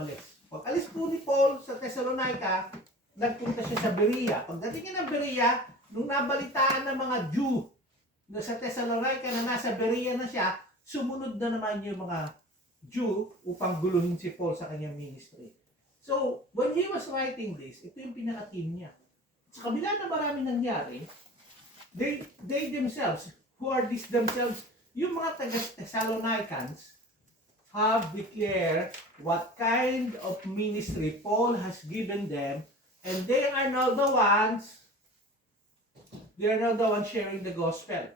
umalis. Pag alis po ni Paul sa Thessalonica, nagpunta siya sa Berea. Pagdating niya ng Berea, nung nabalitaan ng mga Jew na sa Thessalonica na nasa Berea na siya, sumunod na naman yung mga Jew upang guluhin si Paul sa kanyang ministry. So, when he was writing this, ito yung pinaka-team niya. Sa kabila na marami nangyari, they themselves, who are these themselves, yung mga taga-Thessalonians, have declared what kind of ministry Paul has given them, and they are now the ones sharing the gospel.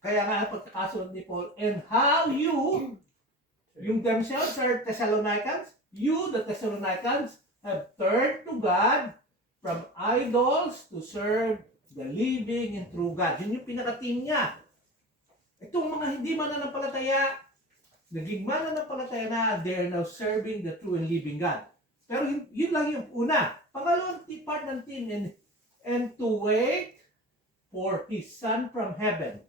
Kaya nga pagkakasunod ni Paul, and how you, yung themselves are Thessalonians, you, the Thessalonians, have turned to God from idols to serve the living and true God. Yun yung pinaka-team niya. Itong mga hindi mananampalataya, naging mananampalataya na, they are now serving the true and living God. Pero yun lang yung una. Pangalawang part ng team, and to wait for His Son from heaven,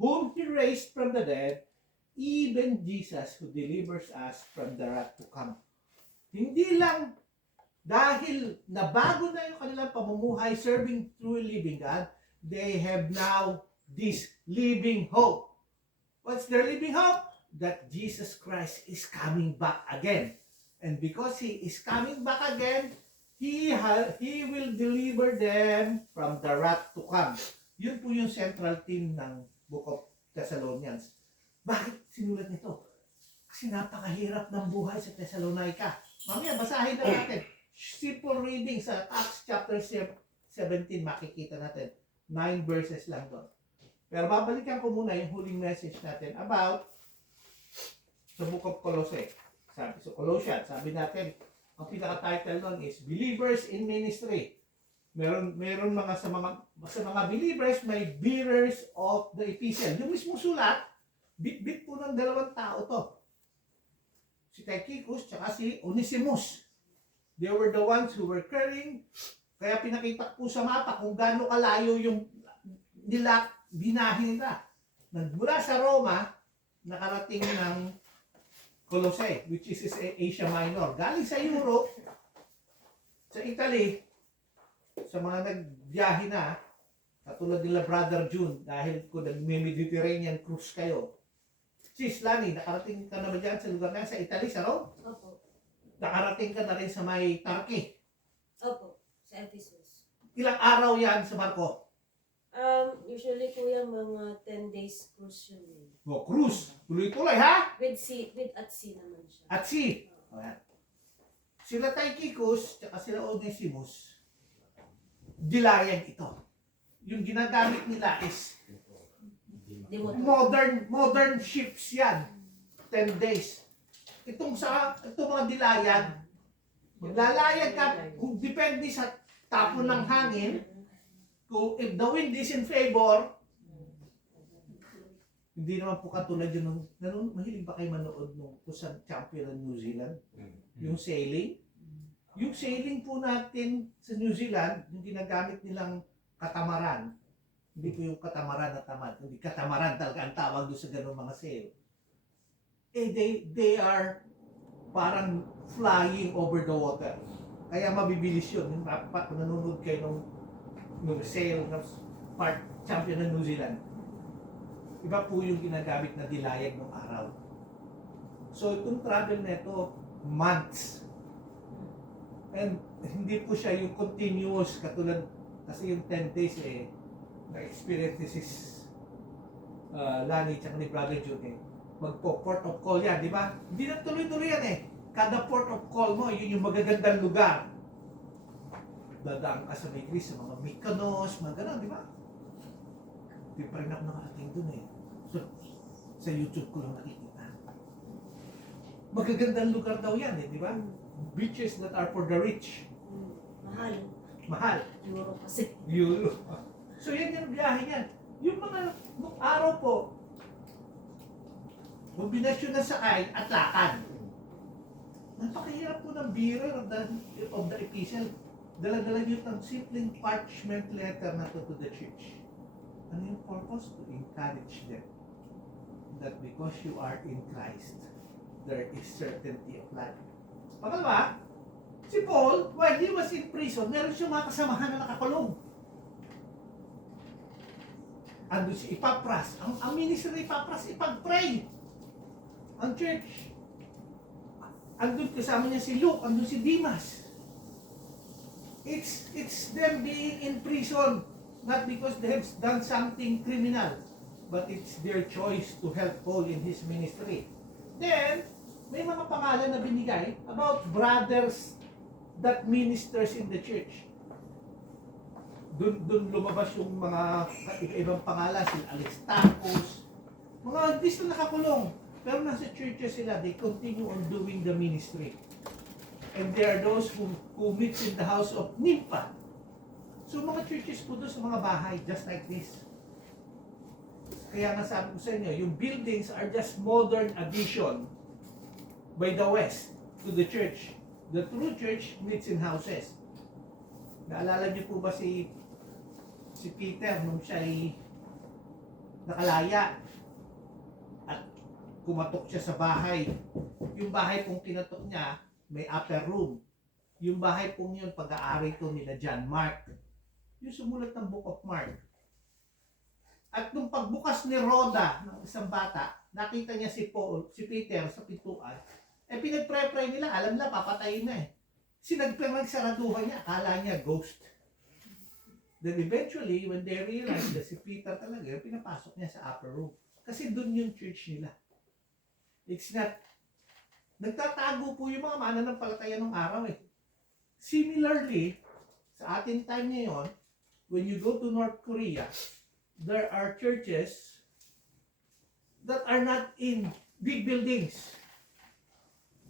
whom He raised from the dead, even Jesus who delivers us from the wrath to come. Hindi lang dahil nabago na yung kanilang pamumuhay serving true and living God, they have now this living hope. What's their living hope? That Jesus Christ is coming back again. And because He is coming back again, He will deliver them from the wrath to come. Yun po yung central theme ng Book of Thessalonians. Bakit sinulat nito? Kasi napakahirap ng buhay sa Thessalonica. Mamaya, basahin na natin. Simple reading sa Acts chapter 17, makikita natin. 9 verses lang doon. Pero babalikan ko muna yung huling message natin about sa Book of Colossae. Colossians, sabi natin, ang pinaka-title nun is Believers in Ministry. Meron mga sa mga believers, may bearers of the epistle. Yung mismo sulat, bit po ng dalawang tao to. Si Tychicus tsaka si Onesimus. They were the ones who were carrying. Kaya pinakita po sa mapa kung gaano kalayo yung binahin nila. Nagmula sa Roma, nakarating ng Colossae, which is Asia Minor. Galing sa Europe, sa Italy, sa mga nagbiyahe na, katulad nila Brother June, dahil kung nag-Mediterranean cruise kayo. Sis, Lani, nakarating ka na ba dyan sa lugar na sa Italy, sa Rome? Opo. Nakarating ka na rin sa may Turkey. Opo. Sa Ephesus. Ilang araw yan sa barko? Usually po yung mga 10 days cruise yun eh. O, cruise. Tuloy-tuloy, ha? With at sea naman siya. At sea. Ayan. Sila Tychicus, tsaka sila Onesimus, dilayan ito. Yung ginagamit nila is modern ships yan. 10 days. Itong mga dilayan, maglalayag ka, kung depende sa tapon ng hangin, kung if the wind is in favor, hindi naman po katulad yun mahilig ba kayo manood nung kusang champion ng New Zealand? Yung sailing? Yung sailing po natin sa New Zealand, yung ginagamit nilang katamaran, hindi po yung katamaran na tamad, hindi katamaran talaga ang tawag doon sa ganung mga sail. Eh, they are parang flying over the water. Kaya mabibilis yun. Yung nanonood kayo nung sail ng part champion ng New Zealand. Iba po yung ginagamit na dilayag ng araw. So itong travel na ito, months. And hindi po siya yung continuous katulad, kasi yung 10 days na-experience this is Lani tsaka ni Brother June magpo-port of call yan, di ba? Hindi na tuloy-tuloy yan Kada port of call mo, yun yung magagandang lugar. Dadaan ka sa may Greece, sa mga Mykonos, mga gano'n, di ba? Di pa rin ako nakarating dun So, sa YouTube ko lang nakikita. Magagandang lugar daw yan di ba? Beaches that are for the rich. Mahal. Mahal. Euro kasi. Euro. So yan yung biyahe yan. Yung mga nung araw po, kombinasyon ng sakay at lakad. Napakahirap po ng bearer of the epistle. Dala-dala nyo ng simpleng parchment letter na to the church. Ano yung purpose? To encourage them that because you are in Christ, there is certainty of life. Pangalawa, si Paul, while he was in prison, meron siyang mga kasamahan na nakakulong. Andun si Epapras. Ang ministry ni Epapras, ipag-pray. Ang church. Andun kasama niya si Luke, andun si Demas. It's them being in prison, not because they have done something criminal, but it's their choice to help Paul in his ministry. Then, may mga pangalan na binigay about brothers that ministers in the church. Doon lumabas yung mga ibang pangalan, si Aristarchus, mga hindi sila nakakulong, pero nasa churches sila, they continue on doing the ministry. And there are those who meets in the house of Nympha. So mga churches po doon sa mga bahay, just like this. Kaya nga sabi ko sa inyo, yung buildings are just modern addition by the West to the church. The true church meets in houses. Naalala niyo po ba si Peter nung siya ay nakalaya at kumatok siya sa bahay. Yung bahay pong kinatok niya, may upper room. Yung bahay pong yun, pag-aari ko nila John Mark. Yung sumulat ng Book of Mark. At nung pagbukas ni Rhoda ng isang bata, nakita niya si Peter sa pintuan, pinag-pray nila, alam na, papatayin na Sinagsaraduhan niya, akala niya ghost. Then eventually, when they realized na si Peter talaga, pinapasok niya sa upper room. Kasi doon yung church nila. It's not, nagtatago po yung mga mananampalataya ng araw Similarly, sa ating time ngayon, when you go to North Korea, there are churches that are not in big buildings,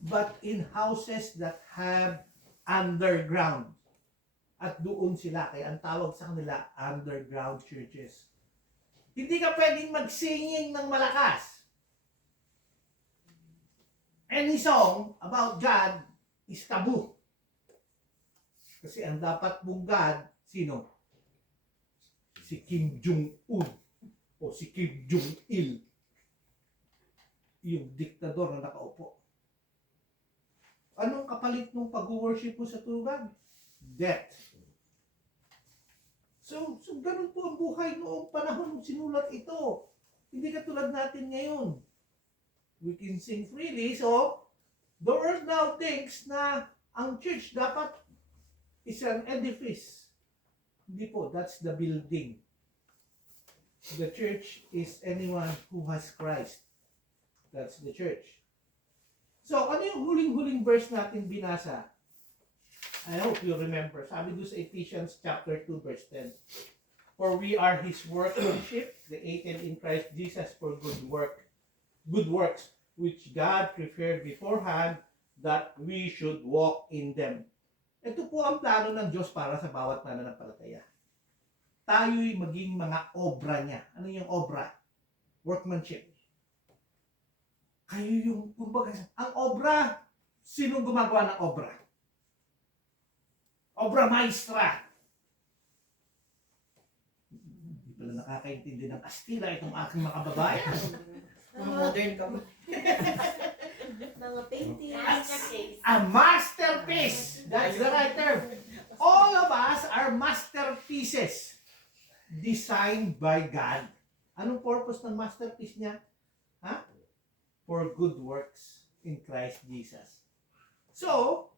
but in houses that have underground. At doon sila, kaya ang tawag sa kanila, underground churches. Hindi ka pwedeng magsinging ng malakas. Any song about God is taboo. Kasi ang dapat mong God, sino? Si Kim Jong-un o si Kim Jong-il. Yung diktador na nakaupo. Anong kapalit ng pag-worship mo sa true God? Death. So ganun po ang buhay noong panahon sinulat ito. Hindi katulad natin ngayon. We can sing freely, so the world now thinks na ang church dapat is an edifice. Hindi po, that's the building. The church is anyone who has Christ. That's the church. So, ano yung huling-huling verse natin binasa? I hope you remember. Sabi doon sa Ephesians chapter 2, verse 10. For we are His workmanship, created in Christ Jesus for good works, which God prepared beforehand that we should walk in them. Ito po ang plano ng Diyos para sa bawat mananampalataya. Tayo'y maging mga obra niya. Ano yung obra? Workmanship. Kayo yung, kumbaga, ang obra, sinong gumagawa ng obra? Obra maestra. Hindi pala nakakaintindi ng Kastila itong aking mga kababayan. Modern ka mo. Mga paintings. A masterpiece. That's the right term. All of us are masterpieces designed by God. Anong purpose ng masterpiece niya? For good works in Christ Jesus. So,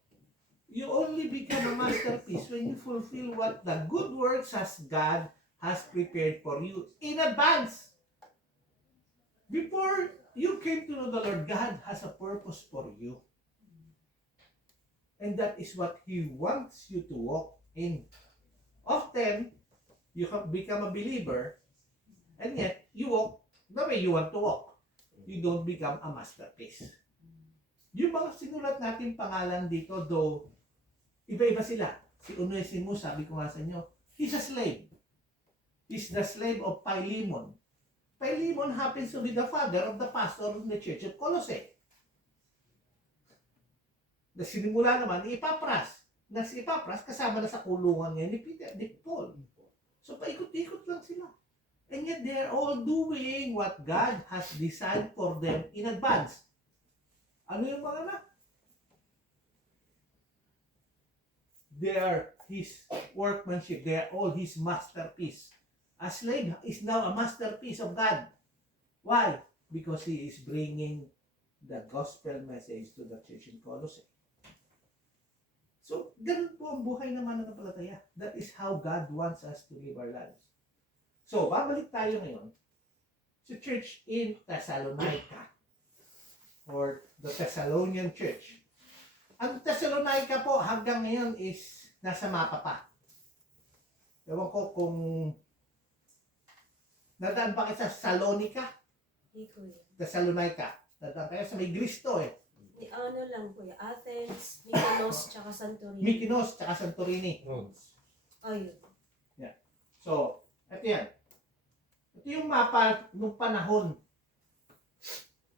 you only become a masterpiece when you fulfill what the good works as God has prepared for you in advance. Before you came to know the Lord, God has a purpose for you. And that is what He wants you to walk in. Often, you become a believer, and yet, you walk the way you want to walk. You don't become a masterpiece. Yung mga sinulat natin pangalan dito, though, iba-iba sila. Si Onesimus, sabi ko nga sa inyo, he's a slave. He's the slave of Philemon. Philemon happens to be the father of the pastor of the church of Colossae. Na sinimula naman ni Epapras. Na si Epapras kasama na sa kulungan ngayon ni Paul. So paikot-ikot lang sila. And yet they're all doing what God has designed for them in advance. Ano yung mga na? They are his workmanship. They are all his masterpiece. A slave is now a masterpiece of God. Why? Because he is bringing the gospel message to the church in Colossae. So, ganun po ang buhay ng mananampalataya. That is how God wants us to live our lives. So, babalik tayo ngayon sa church in Thessalonica or the Thessalonian church. Ang Thessalonica po hanggang ngayon is nasa mapa pa. Ewan ko kung nadaan ba kayo sa Salonica? Hindi ko yan. Thessalonica. Nadaan kayo sa may Greece to eh. Ano lang po yan, Athens, Mykonos, tsaka Santorini. Mykonos tsaka Santorini. Ayun. So, ito yan. Ito yung mapa nung panahon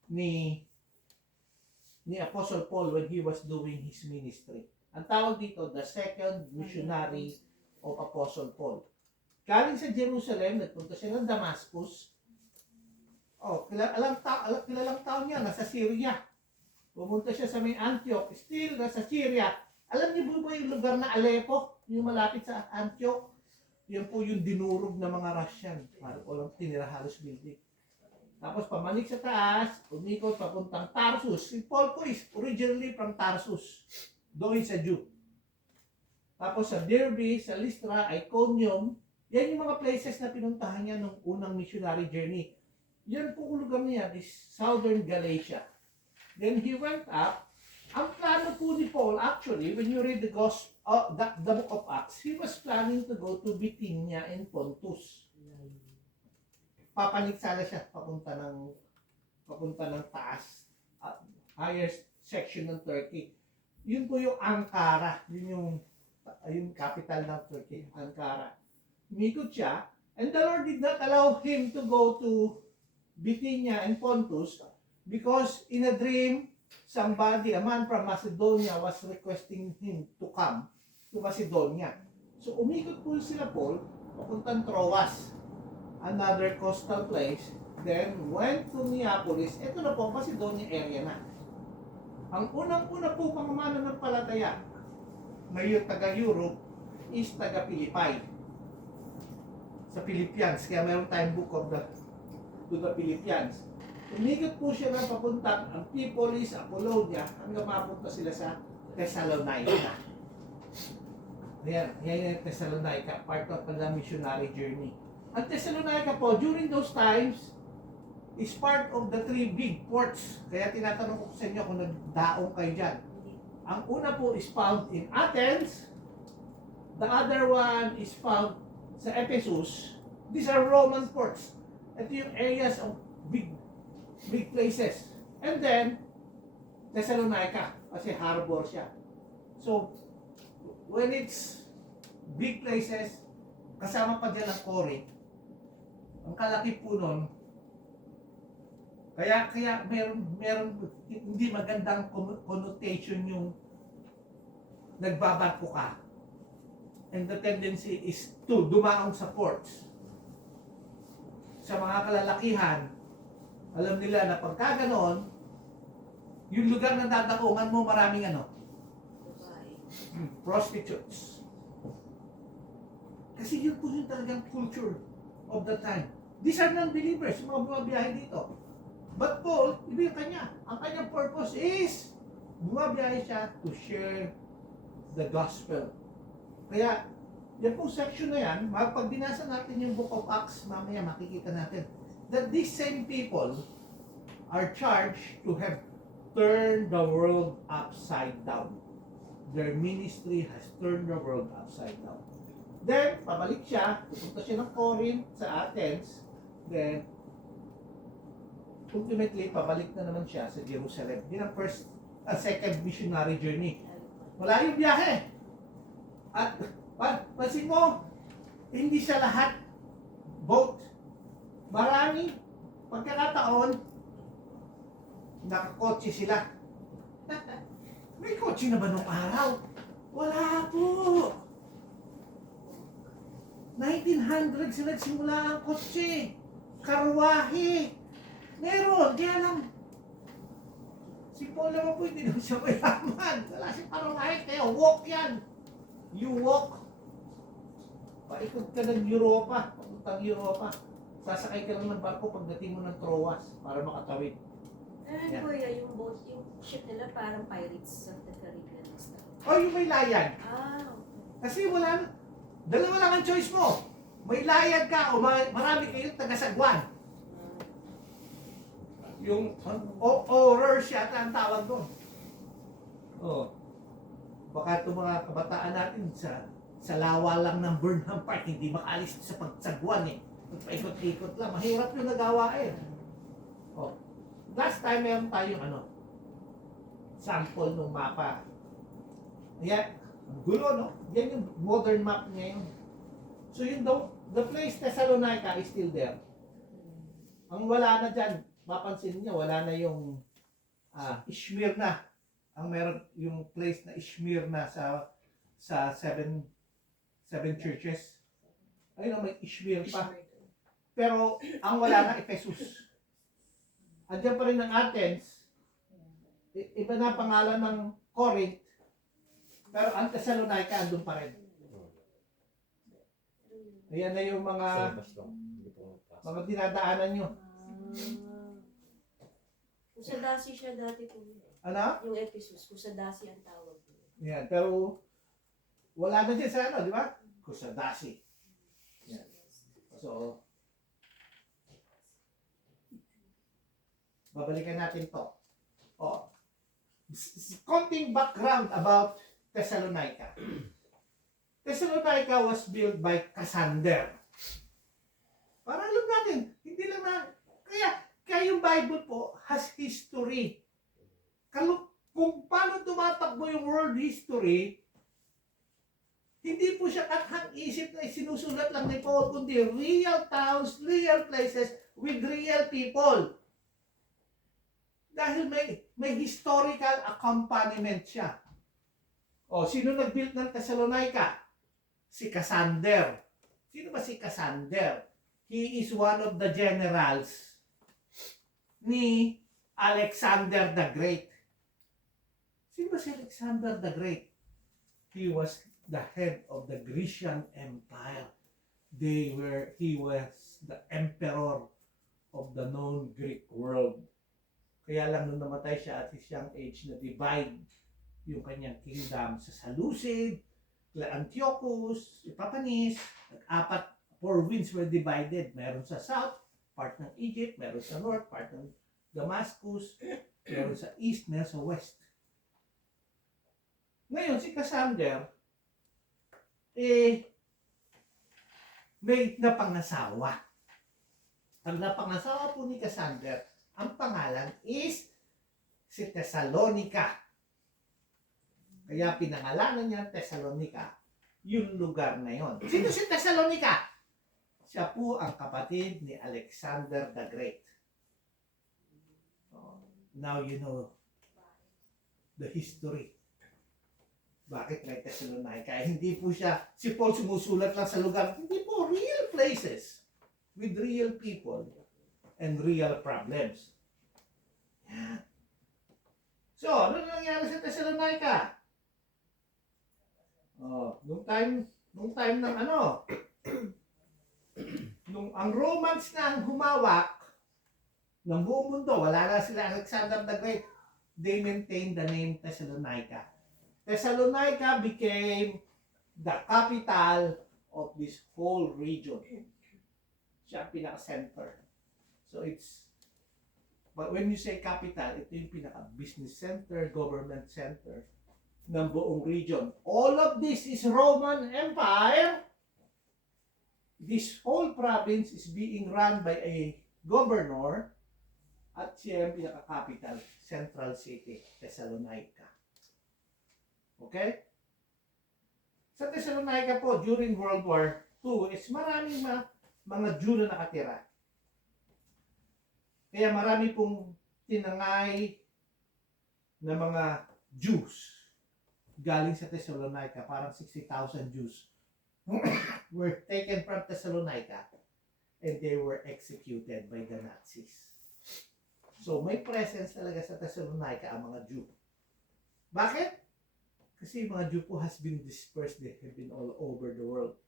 ni Apostle Paul when he was doing his ministry. Ang tawag dito, the second missionary of Apostle Paul. Galing sa Jerusalem, nagpunta siya ng Damascus. Oh, kilalang taon niya, nasa Syria. Pumunta siya sa may Antioch, still nasa Syria. Alam niyo ba yung lugar na Aleppo, yung malapit sa Antioch? Yan po yung dinurog ng mga Russian. Parang walang tinira halos building. Tapos pamalik sa taas, umikot papuntang Tarsus. Si Paul po is originally from Tarsus. Though he's a Jew. Tapos sa Derbe, sa Lystra, Iconium, yan yung mga places na pinuntahan niya nung unang missionary journey. Yan po lugar niya is Southern Galatia. Then he went up. Ang plano po ni Paul, actually, when you read the book of Acts, he was planning to go to Bithynia and Pontus. Papanik sana siya papunta ng taas, higher section ng Turkey. Yun po yung Ankara, yun yung capital ng Turkey, Ankara. Umikot siya, and the Lord did not allow him to go to Bithynia and Pontus because in a dream, a man from Macedonia was requesting him to come to Macedonia. So umikot po sila Paul, papuntang Troas, another coastal place, then went to Neapolis. Ito na po, Macedonia area na. Ang unang-una po pamamana ng palataya, ngayon taga-Europe, is taga-Pilipay. Sa Philippians, kaya mayroon tayong book of to the Philippians. Umikot po siya ng papuntang Amphipolis, Apollonia, hanggang mapunta sila sa Thessalonica. Ayan yung Thessalonica, part of the missionary journey. Ang Thessalonica po, during those times, is part of the 3 big ports. Kaya tinatanong ko sa inyo kung nagdaong kayo dyan. Ang una po is found in Athens. The other one is found sa Ephesus. These are Roman ports. Ito yung areas of big places. And then, Thessalonica, kasi harbor siya. So, when it's big places, kasama pa dyan ang Corinth, ang kalaki po nun, kaya meron hindi magandang connotation yung nagbabarko ka. And the tendency is to dumaong sa ports. Sa mga kalalakihan, alam nila na pagka ganon, yung lugar na dadaungan mo maraming prostitutes. Kasi yun po yung talagang culture of the time. These are non-believers, yung mga bumabiyahe dito. But Paul, iba yung kanya. Ang kanyang purpose is bumabiyahe siya to share the gospel. Kaya, yan pong section na yan, pag binasa natin yung book of Acts, mamaya makikita natin that these same people are charged to have turned the world upside down. Their ministry has turned the world upside down. Then, pabalik siya, pupunta siya ng Corinth sa Athens, then, ultimately, pabalik na naman siya sa Jerusalem. Yun ang second missionary journey. Wala yung biyahe. At, pansin mo, hindi sa lahat boat. Marami, pagkakataon, nakakotse sila. May kotse na ba nung araw? Wala po. 1900 sila nagsimula ang kotse. Karwahe. Meron, kaya lang. Si Paul naman po, hindi naman siya mayaman. Wala siya parang kaya walk yan. You walk. Paikot ka ng Europa, papuntang Europa. Sasakay ka lang ng barko pagdating mo ng Troas para makatawid. Eh, kuya, yung boat, yung ship nila parang Pirates of the Caribbean style. O yung may layag. Ah, okay. Kasi wala, dalawa lang ang choice mo. May layag ka o marami kayong tagasagwan. Yung oarers yata ang tawag doon. Oh. Baka itong mga kabataan natin sa lawa lang ng Burnham Park, hindi makaalis sa pagsagwan eh. Paikot-ikot lang. Mahirap yung nagawa eh. Oh. Last time meron tayong sample ng mapa. Yan. Ang gulo, no? Yan yung modern map ngayon. So yung the place Thessalonica is still there. Ang wala na dyan, mapansin niyo, wala na yung Smyrna. Ang meron yung place na Smyrna sa seven churches. Ayun, may Smyrna pa. Pero ang wala na Ephesus. Andiyan pa rin ang Athens. Iba na pangalan ng Corinth. Pero ang Thessalonica andun pa rin. Ayan na yung mga dinadaanan nyo. Kusadasi siya dati po. Ano? Yung Ephesus, Kusadasi ang tawag po. Yan, pero wala na dyan sa di ba? Kusadasi. Yan. So, babalikan natin to. Oh. Konting background about Thessalonica. Thessalonica was built by Cassander. Para alam natin, hindi lang na, kaya yung Bible po has history. Kung paano tumatakbo yung world history, hindi po siya kathang isip na isinusulat lang ni Paul, kundi real towns, real places, with real people. Dahil may historical accompaniment siya. O, sino nag-build ng Thessalonica? Si Cassander. Sino ba si Cassander? He is one of the generals ni Alexander the Great. Sino ba si Alexander the Great? He was the head of the Grecian Empire. He was the emperor of the known Greek world. Kaya lang nung namatay siya at his young age, na-divide yung kanyang kingdom sa Seleucid, Antiochus, Epiphanes, at 4 winds were divided. Meron sa south, part ng Egypt, meron sa north, part ng Damascus, meron sa east, meron sa west. Ngayon, si Cassander, may napangasawa. Ang napangasawa po ni Cassander, ang pangalan is si Thessalonica. Kaya pinangalanan niya Thessalonica, yung lugar na yon. Sino si Thessalonica? Siya po ang kapatid ni Alexander the Great. Now you know the history. Bakit may Thessalonica? Hindi po siya, si Paul sumusulat lang sa lugar. Hindi po, real places with real people and real problems. Yan. So, ano nangyari sa Thessalonica? Nung time ng nung ang Romans na ang humawak ng buong mundo, wala na sila Alexander the Great, they maintained the name Thessalonica. Thessalonica became the capital of this whole region. Siya ang pinaka-center. So but when you say capital, ito yung pinaka-business center, government center ng buong region. All of this is Roman Empire. This whole province is being run by a governor at siya yung pinaka-capital, central city, Thessalonica. Okay? Sa Thessalonica po, during World War II, is maraming mga Jew na nakatira. Kaya marami pong tinangay na mga Jews galing sa Thessalonica. Parang 60,000 Jews were taken from Thessalonica and they were executed by the Nazis. So, may presence talaga sa Thessalonica ang mga Jew. Bakit? Kasi yung mga Jew po has been dispersed. They have been all over the world.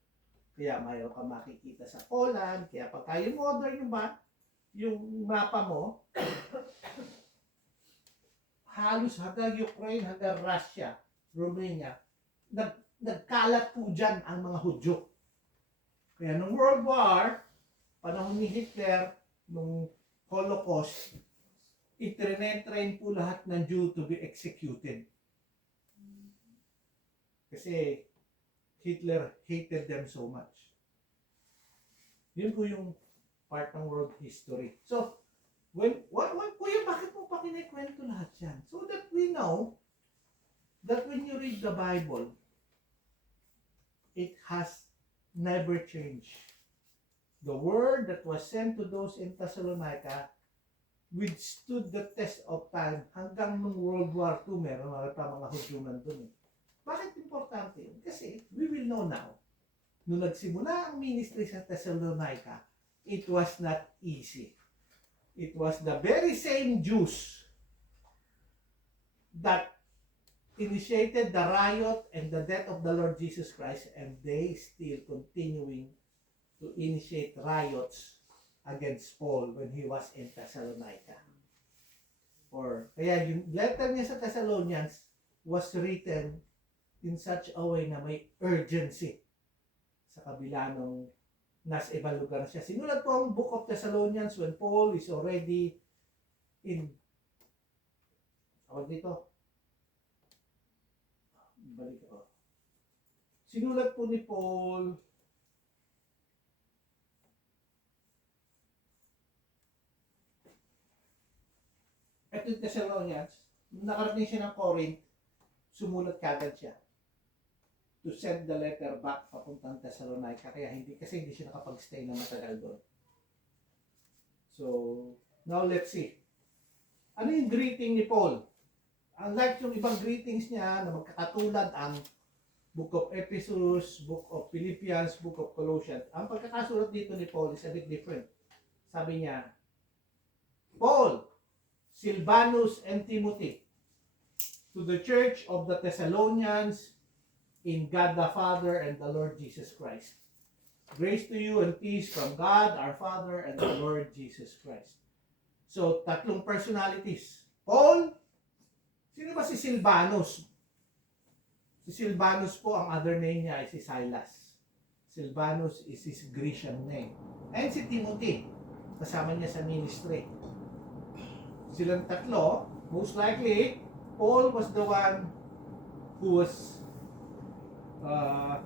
Kaya mayroon ka makikita sa Poland. Kaya pagka yung modern yung yung mapa mo, halos hanggang Ukraine, hanggang Russia, Romania, nagkalat po dyan ang mga Hudyo. Kaya nung World War, panahon ni Hitler, nung Holocaust, itrain po lahat ng Jew to be executed. Kasi Hitler hated them so much. Yun po yung part ng world history. So, kuya, bakit mo pa kinikwento lahat yan? So that we know that when you read the Bible, it has never changed. The word that was sent to those in Thessalonica withstood the test of time hanggang nung World War II, meron pa mga Hudyo nandun eh. Bakit importante yun? Kasi we will know now, nung nagsimula ang ministry sa Thessalonica, it was not easy. It was the very same Jews that initiated the riot and the death of the Lord Jesus Christ, and they still continuing to initiate riots against Paul when he was in Thessalonica. Kaya yung letter niya sa Thessalonians was written in such a way na may urgency sa kabila nung nasa ibang lugar siya. Sinulat po ang Book of Thessalonians when Paul is already in sinulat po ni Paul at yung Thessalonians, nakarating siya ng Corinth, sumulat kagad siya to send the letter back papuntang Thessalonica. Kaya hindi siya nakapag-stay na matagal doon. So, now let's see. Ano yung greeting ni Paul? Unlike yung ibang greetings niya na magkakatulad ang Book of Ephesus, Book of Philippians, Book of Colossians, ang pagkakasulat dito ni Paul is a bit different. Sabi niya, Paul, Silvanus, and Timothy, to the church of the Thessalonians in God the Father and the Lord Jesus Christ. Grace to you and peace from God our Father and the Lord Jesus Christ. So, tatlong personalities. Paul, sino ba si Silvanus? Si Silvanus po, ang other name niya ay si Silas. Silvanus is his Grecian name. And si Timothy, kasama niya sa ministry. Silang tatlo, most likely, Paul was the one who was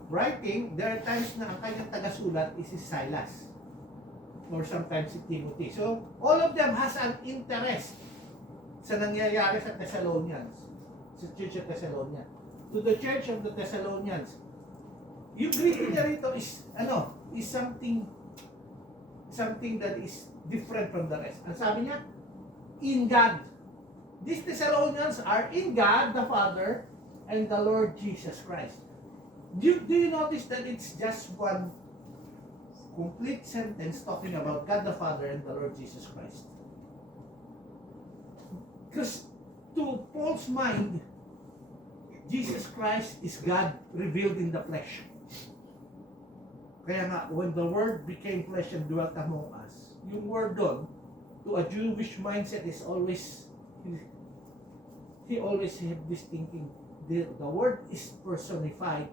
writing. There are times na ang kanyang tagasulat is si Silas or sometimes si Timothy. So, all of them has an interest sa nangyayari sa Thessalonians, sa Church of Thessalonians. To the Church of the Thessalonians, yung greeting niya rito is something that is different from the rest. Ang sabi niya, in God. These Thessalonians are in God the Father and the Lord Jesus Christ. Do you notice that it's just one complete sentence talking about God the Father and the Lord Jesus Christ? Because to Paul's mind, Jesus Christ is God revealed in the flesh. Kaya nga, when the Word became flesh and dwelt among us, yung word doon, to a Jewish mindset is always, he always had this thinking, the Word is personified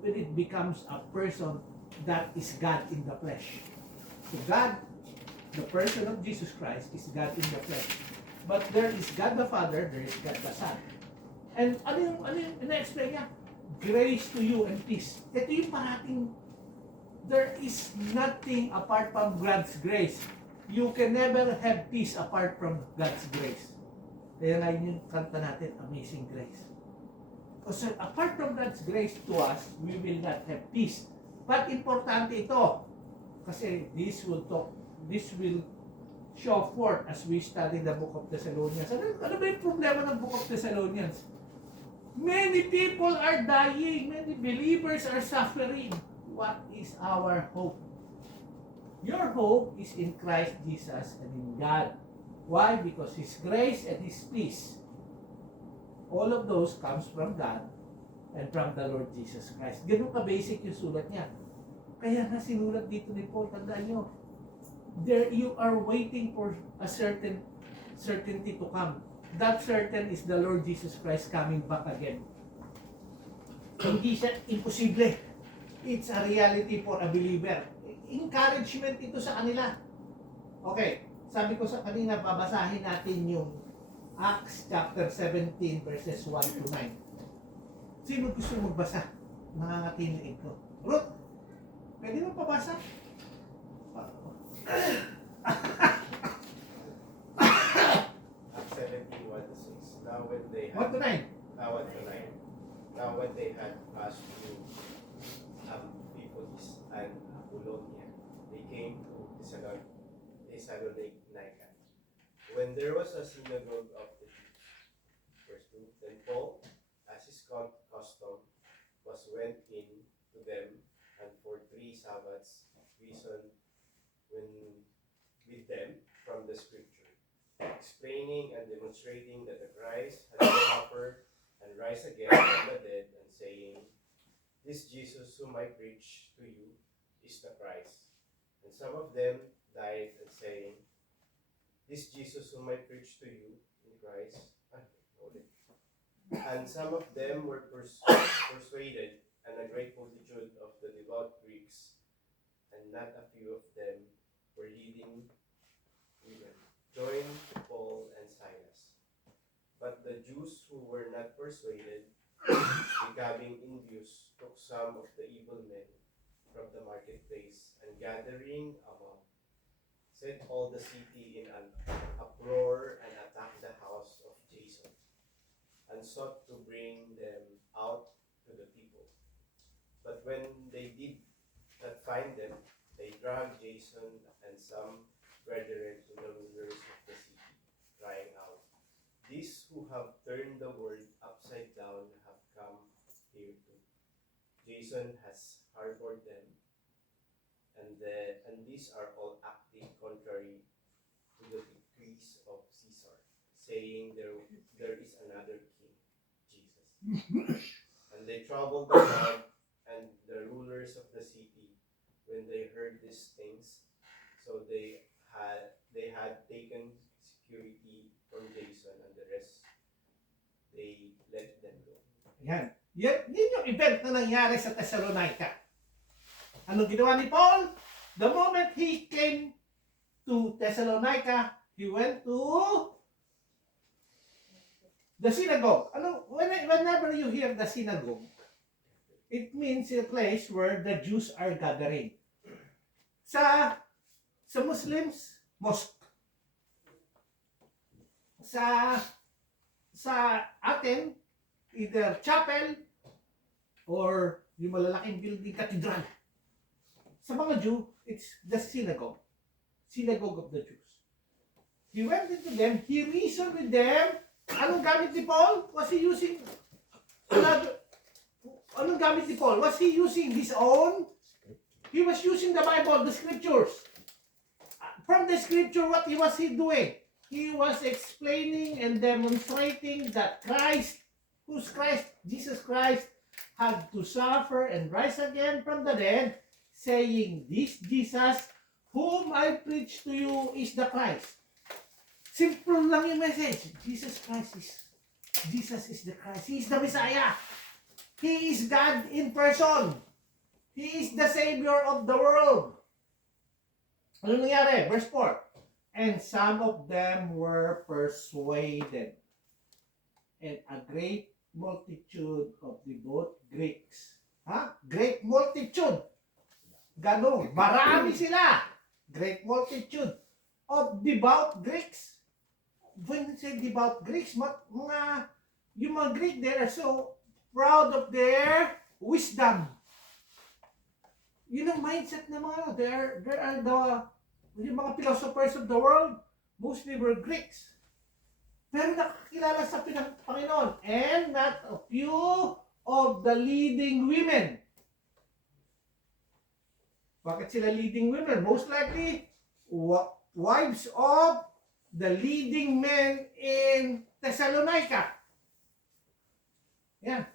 when it becomes a person that is God in the flesh. So God, the person of Jesus Christ, is God in the flesh. But there is God the Father, there is God the Son. And ano yung ina-explain niya? Grace to you and peace. Ito yung parating, there is nothing apart from God's grace. You can never have peace apart from God's grace. Kaya nga yung kanta natin, Amazing Grace. Because apart from God's grace to us, we will not have peace. But importante ito, kasi this will show forth as we study the Book of Thessalonians. Ano ba yung problema ng Book of Thessalonians? Many people are dying. Many believers are suffering. What is our hope? Your hope is in Christ Jesus and in God. Why? Because His grace and His peace, all of those comes from God and from the Lord Jesus Christ. Ganun ka-basic yung sulat niya. Kaya nga sinulat dito ni Paul, tandaan nyo, there you are waiting for a certainty to come. That certain is the Lord Jesus Christ coming back again. Hindi siya imposible. It's a reality for a believer. Encouragement ito sa kanila. Okay, sabi ko sa kanina, babasahin natin yung Acts chapter 17 verses 1 to 9. Sino gusto magbasa? Nakakatinig ko. Ruth, pwede mo pabasa? Acts 17, 1 to 6. Now when they 1 to 9. 1 to 9. Now when they had passed through Amphipolis and Apollonia, they came to Thessalonica. When there was a synagogue of the Jews, verse 2, then Paul, as his custom, went in to them, and for 3 Sabbaths reasoned with them from the Scripture, explaining and demonstrating that the Christ had suffered and rise again from the dead, and saying, this Jesus whom I preach to you is the Christ. And some of them died, and saying, this Jesus whom I preach to you in Christ, and some of them were persuaded, and a great multitude of the devout Greeks, and not a few of them were leading women, joined Paul and Silas. But the Jews who were not persuaded, becoming envious, took some of the evil men from the marketplace, and gathering a mob, set all the city in an uproar, and attacked the house of Jason, and sought to bring them out to the people. But when they did not find them, they dragged Jason and some brethren to the rulers of the city, crying out, these who have turned the world upside down have come here too. Jason has harbored them, and these are all acting contrary to the decrees of Caesar, saying there is another king, Jesus. And they troubled the crowd and the rulers of the city when they heard these things. So they had taken security from Jason and the rest. They let them go. Yan. Yan yung event na nangyari sa Thessalonica. Anong ginawa ni Paul? The moment he came to Thessalonica, he went to the synagogue. Whenever you hear the synagogue, it means a place where the Jews are gathering. Sa Muslims, mosque. Sa atin, either chapel or yung malalaking building, cathedral. Sa mga Jew, it's the synagogue. Synagogue of the Jews. He went into them, he reasoned with them. Anong gamit ni Paul? Was he using anong gamit ni Paul? Was he using his own? He was using the Bible, the scriptures. From the scripture, what was he doing? He was explaining and demonstrating that Christ, who's Christ, Jesus Christ, had to suffer and rise again from the dead, saying, this Jesus, whom I preach to you, is the Christ. Simple lang yung message. Jesus is the Christ. He is the Messiah. He is God in person. He is the Savior of the world. Ano nangyari? Verse 4. And some of them were persuaded, and a great multitude of devout Greeks. Great multitude. Ganun. Marami sila. Great multitude of devout Greeks. When you say devout Greeks, yung mga Greek, they are so proud of their wisdom. Yun ang mindset ng mga, there are yung mga philosophers of the world, mostly were Greeks. Pero nakakilala sa Panginoon. And not a few of the leading women. Bakit sila leading women? Most likely, wives of the leading men in Thessalonica. Yan.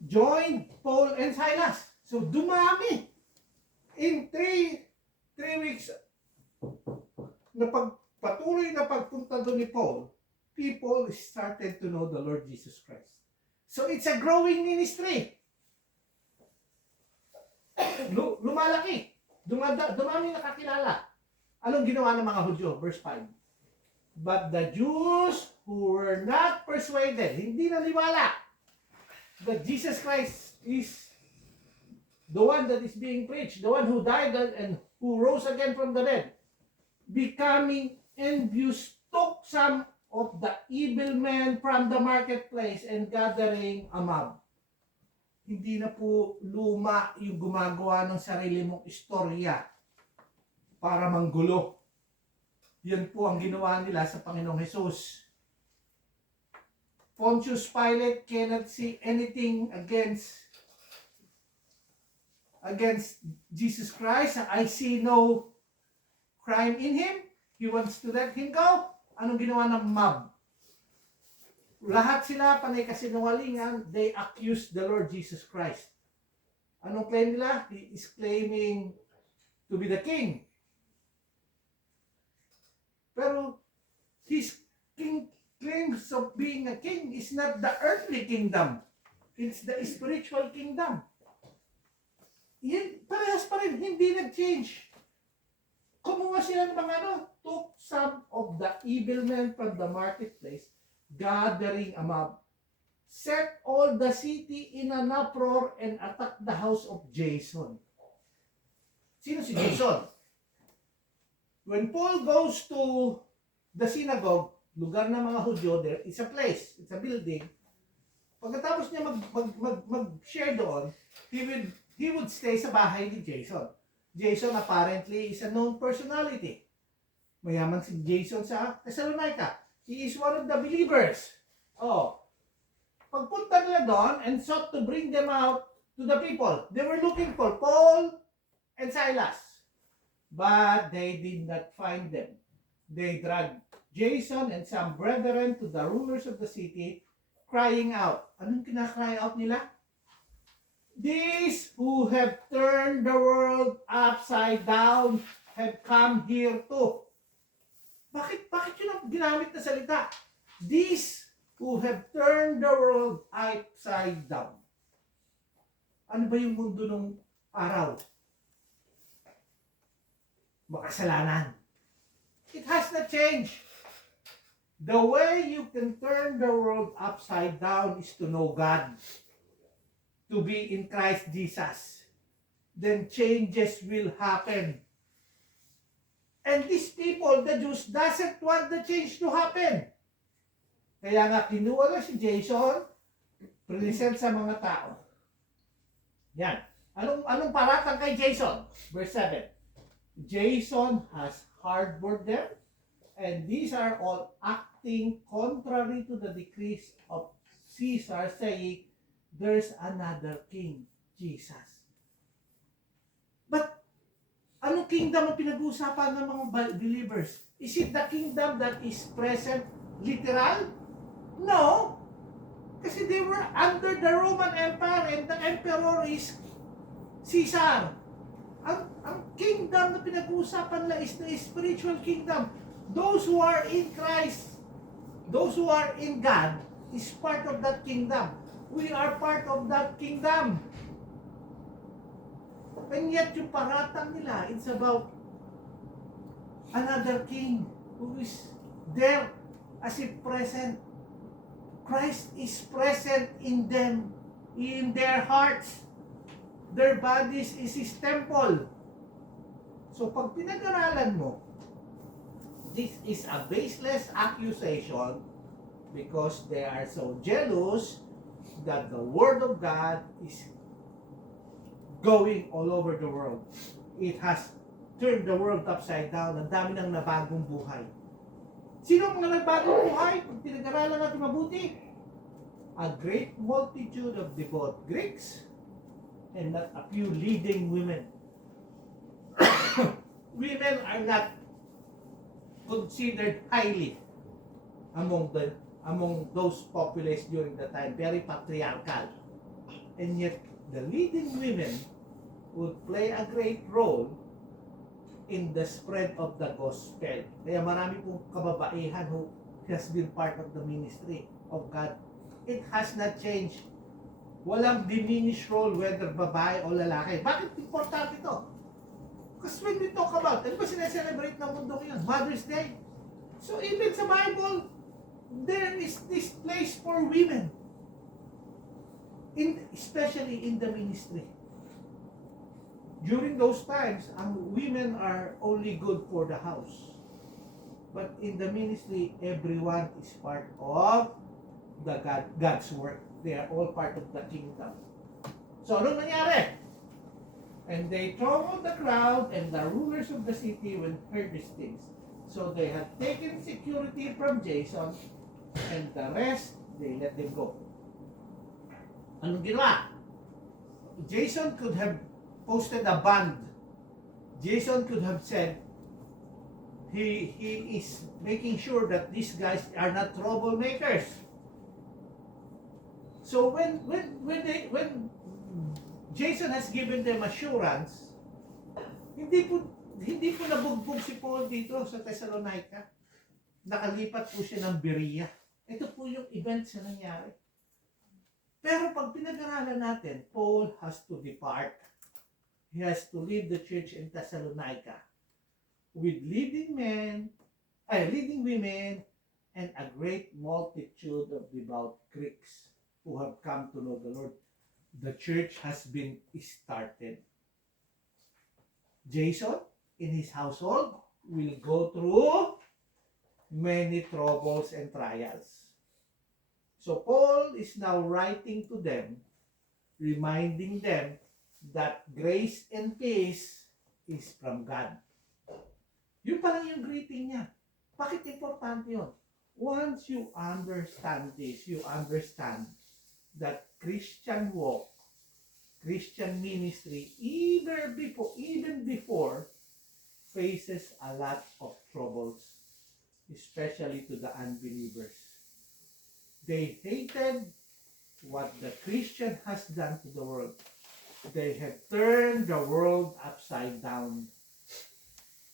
Joined Paul and Silas. So dumami. In 3 weeks na patuloy na pagpunta doon ni Paul, people started to know the Lord Jesus Christ. So it's a growing ministry. Lumalaki. Dumami nakakilala. Anong ginawa ng mga Hudyo? Verse 5. But the Jews who were not persuaded, hindi naniwala that Jesus Christ is the one that is being preached, the one who died and who rose again from the dead, becoming envious, took some of the evil men from the marketplace and gathering a mob. Hindi na po luma yung gumagawa ng sarili mong istorya para manggulo. Yan po ang ginawa nila sa Panginoong Jesus. Pontius Pilate cannot see anything against Jesus Christ. I see no crime in him. He wants to let him go. Anong ginawa ng mob? Lahat sila panay kasinungalingan. They accuse the Lord Jesus Christ. Anong claim nila? He is claiming to be the king. Pero his claims of being a king is not the earthly kingdom. It's the spiritual kingdom. Yan, parehas pa rin, hindi nag-change. Kumuha sila ng mga took some of the evil men from the marketplace, gathering a mob, set all the city in an uproar and attacked the house of Jason. Sino si Jason? When Paul goes to the synagogue, lugar ng mga Hudyo, there is a place, it's a building. Pagkatapos niya mag-share doon, he would stay sa bahay ni Jason. Jason apparently is a known personality. Mayaman si Jason sa Thessalonica. He is one of the believers. Pagpunta nila doon and sought to bring them out to the people. They were looking for Paul and Silas. But they did not find them. They dragged Jason and some brethren to the rulers of the city, crying out. Anong kinakry out nila? These who have turned the world upside down have come here too. Bakit yun ang ginamit na salita? These who have turned the world upside down. Ano ba yung mundo nung araw? Makasalanan. It has not changed. The way you can turn the world upside down is to know God, to be in Christ Jesus. Then changes will happen. And these people, the Jews, doesn't want the change to happen. Kaya nga kinuha na si Jason, present sa mga tao. Yan. Anong paratang kay Jason? Verse 7. Jason has harbored them, and these are all acting contrary to the decrees of Caesar, saying, there's another king, Jesus. But, anong kingdom ang pinag-uusapan ng mga believers? Is it the kingdom that is present, literal? No. Kasi they were under the Roman Empire and the emperor is Caesar. Ang kingdom na pinag-uusapan nila is the spiritual kingdom. Those who are in Christ, those who are in God, is part of that kingdom. We are part of that kingdom. And yet yung paratang nila, it's about another king who is there as if present. Christ is present in them, in their hearts. Their bodies is His temple. So pag pinag-aralan mo, this is a baseless accusation because they are so jealous that the Word of God is going all over the world. It has turned the world upside down. Ang dami ng nabagong buhay. Sino ang mga nagbagong buhay? Pag pinag-aralan natin mabuti, a great multitude of devout Greeks and not a few leading women. Women are not considered highly among those populace during the time, very patriarchal. And yet, the leading women would play a great role in the spread of the gospel. Kaya marami pong kababaihan who has been part of the ministry of God. It has not changed. Walang diminished role whether babae o lalaki. Bakit importante ito? Because when we talk about, ano ba sineselebrate ng mundo ngayon? Mother's Day. So even sa Bible, there is this place for women. Especially in the ministry. During those times, women are only good for the house. But in the ministry, everyone is part of God's work. They are all part of the kingdom. So, anong nangyari? And they troubled the crowd, and the rulers of the city when heard these things. So they had taken security from Jason, and the rest, they let them go. Anong ginawa? Jason could have posted a band. Jason could have said, he is making sure that these guys are not troublemakers. So when Jason has given them assurance, hindi po nabugbog si Paul dito sa Thessalonica. Nakalipat po siya ng Berea. Ito po yung events na nangyari. Pero pag pinag-aralan natin, Paul has to depart. He has to leave the church in Thessalonica with leading women, and a great multitude of devout Greeks who have come to know the Lord. The church has been started. Jason, in his household, will go through many troubles and trials. So Paul is now writing to them, reminding them that grace and peace is from God. Yun pa lang yung greeting niya. Bakit importante yun? Once you understand this, you understand that Christian walk, Christian ministry, even before, faces a lot of troubles, especially to the unbelievers. They hated what the Christian has done to the world. They have turned the world upside down.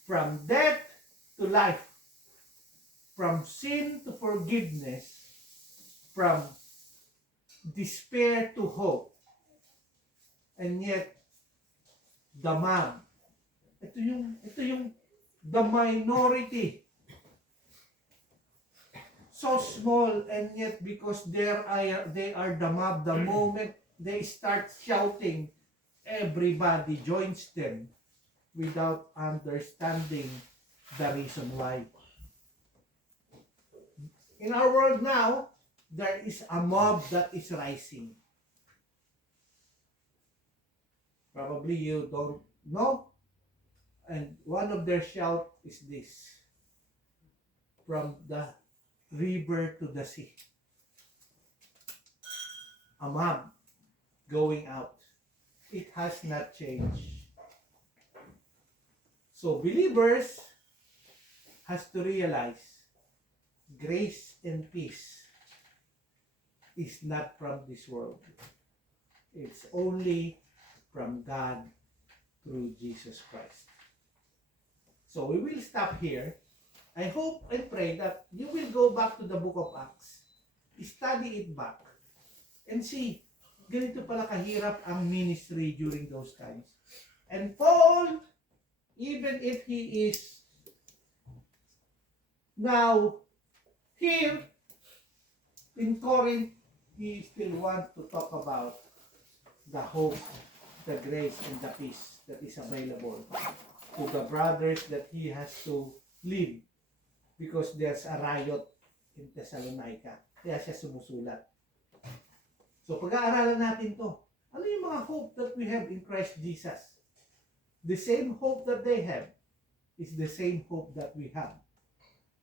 From death to life. From sin to forgiveness. From despair to hope. And yet, the mob, ito yung the minority. So small, and yet because they are the mob, the moment they start shouting, everybody joins them without understanding the reason why. In our world now, there is a mob that is rising. Probably you don't know. And one of their shout is this: from the river to the sea. A mob going out. It has not changed. So believers has to realize grace and peace is not from this world. It's only from God through Jesus Christ. So we will stop here. I hope and pray that you will go back to the book of Acts, study it back, and see, ganito pala kahirap ang ministry during those times. And Paul, even if he is now here in Corinth, he still wants to talk about the hope, the grace, and the peace that is available to the brothers that he has to leave because there's a riot in Thessalonica. Kaya siya sumusulat. So pag-aaralan natin to. Ano yung mga hope that we have in Christ Jesus? The same hope that they have is the same hope that we have.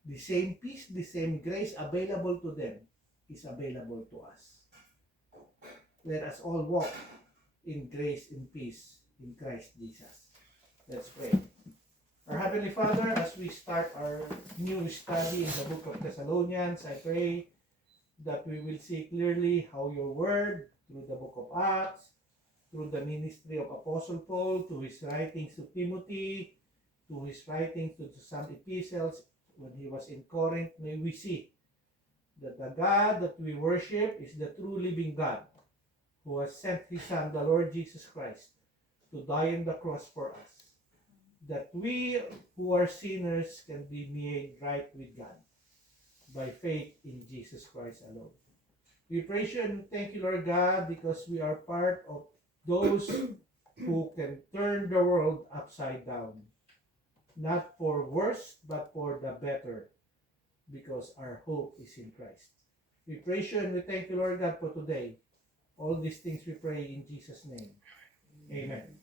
The same peace, the same grace available to them is available to us. Let us all walk in grace and peace in Christ Jesus. Let's pray. Our Heavenly Father, as we start our new study in the book of Thessalonians, I pray that we will see clearly how your word, through the book of Acts, through the ministry of Apostle Paul, to his writings to Timothy, to his writings to some epistles when he was in Corinth, may we see that the God that we worship is the true living God who has sent his Son, the Lord Jesus Christ, to die on the cross for us, that we who are sinners can be made right with God by faith in Jesus Christ alone. We praise you and thank you, Lord God, because we are part of those who can turn the world upside down, not for worse, but for the better, because our hope is in Christ. We praise you and we thank you, Lord God, for today. All these things we pray in Jesus' name. Amen.